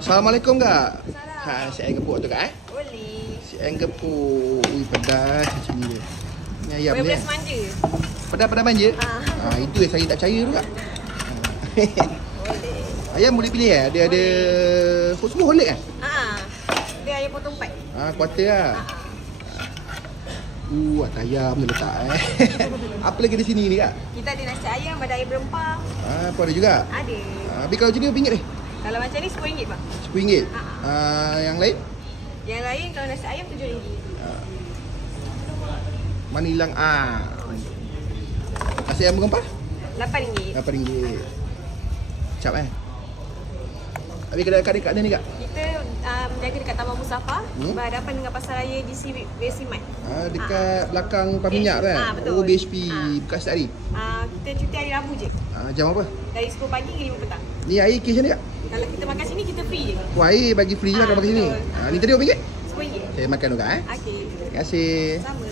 Assalamualaikum kak. Salam. Si ayam gepuk tu kak Boleh. Si ayam gepuk. Ui pedas macam ni dia. Ni ayam Boleh ni. beras manja. Pedas-pedas manja. Ah. Itu yang saya tak percaya tu kak. Boleh. Ayam boleh pilih Dia ada semua whole leg kan? Dia ayam potong 4. Kuarter lah. Atas ayam dia letak Apa lagi di sini ni kak? Kita ada nasi ayam, ada ayam berempah. Apa ada juga? Ada. Habis kalau macam ni RM1 ni? Kalau macam ni RM10 bang. RM10. Yang lain? Yang lain kalau nasi ayam RM7. Mana hilang? Nasi ayam berempah? RM8. RM8. Cap Habis kedai kat dekat ni kak? Kita menjaga dekat Taman Musafar, berhadapan dengan Pasar Raya GC Besimat. Dekat belakang pam minyak tu kan? betul. Oh BHP. Buka setiap hari? Kita cuti hari Rabu je. Jam apa? Dari 10 pagi ke 5 petang. Ni air kes macam ni kak? Kalau kita makan sini, kita free je. Air bagi free lah kalau makan sini. betul. Ni tadi RM1? RM10. Saya makan tu kak Okey. Terima kasih. Sama.